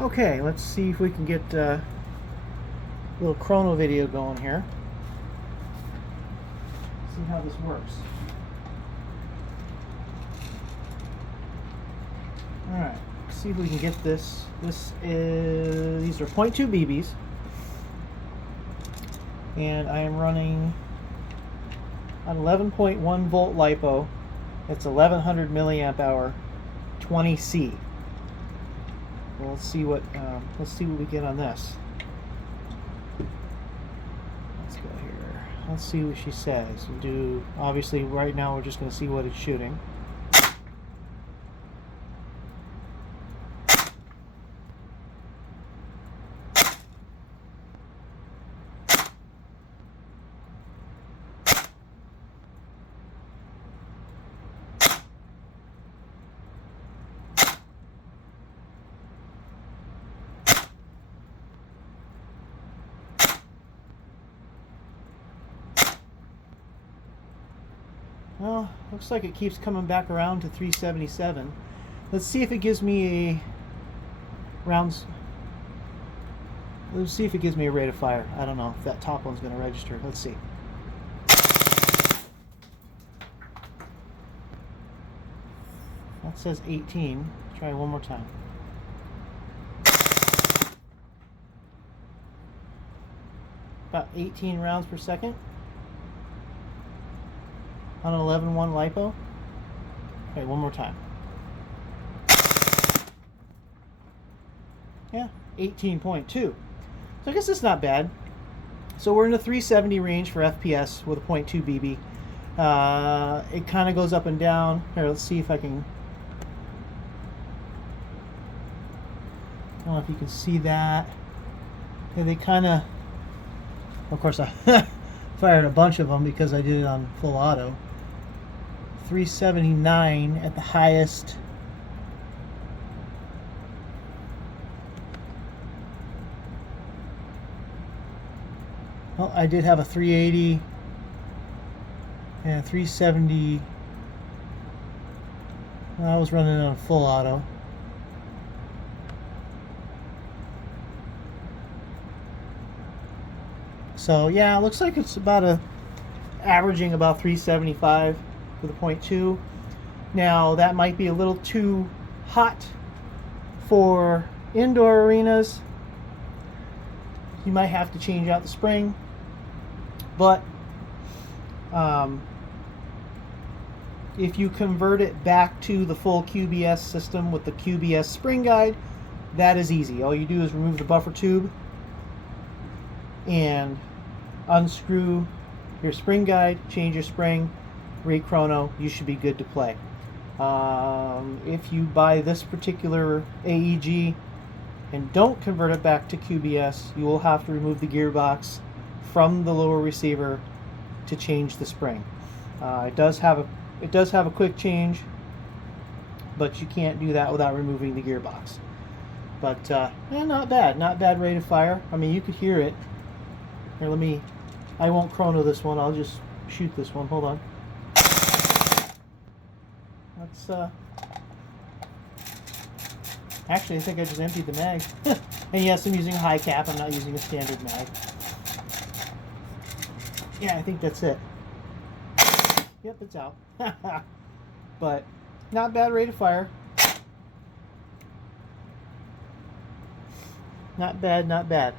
Okay, let's see if we can get a little chrono video going here. See how this works. Alright, see if we can get this. These are 0.2 BBs. And I am running an 11.1 volt LiPo. It's 1100 milliamp hour, 20C. Well, let's see what we get on this. Let's go here. Let's see what she says. We'll do, obviously right now we're just going to see what it's shooting. Well, looks like it keeps coming back around to 377. Let's see if it gives me a rounds. Let's see if it gives me a rate of fire. I don't know if that top one's going to register. Let's see. That says 18. Try one more time. About 18 rounds per second. On an 11.1 LiPo. Okay, one more time. Yeah, 18.2. So I guess it's not bad. So we're in the 370 range for FPS with a 0.2 BB. It kind of goes up and down. Here, let's see if I can. I don't know if you can see that. Yeah, they kind of course, I fired a bunch of them because I did it on full auto. 379 at the highest. Well, I did have a 380 and 370. I was running on full auto. So yeah, it looks like it's about averaging about 375 with a 0.2. Now that might be a little too hot for indoor arenas. You might have to change out the spring, but if you convert it back to the full QBS system with the QBS spring guide, that is easy. All you do is remove the buffer tube and unscrew your spring guide, change your spring, rate chrono, you should be good to play. If you buy this particular AEG and don't convert it back to QBS, you will have to remove the gearbox from the lower receiver to change the spring. It does have a quick change, but you can't do that without removing the gearbox. But yeah, not bad rate of fire. I mean, you could hear it. Here, I won't chrono this one, I'll just shoot this one. Hold on. That's actually, I think I just emptied the mag. And yes, I'm using a high cap, I'm not using a standard mag. Yeah, I think that's it. Yep, it's out. But not bad rate of fire. Not bad, not bad.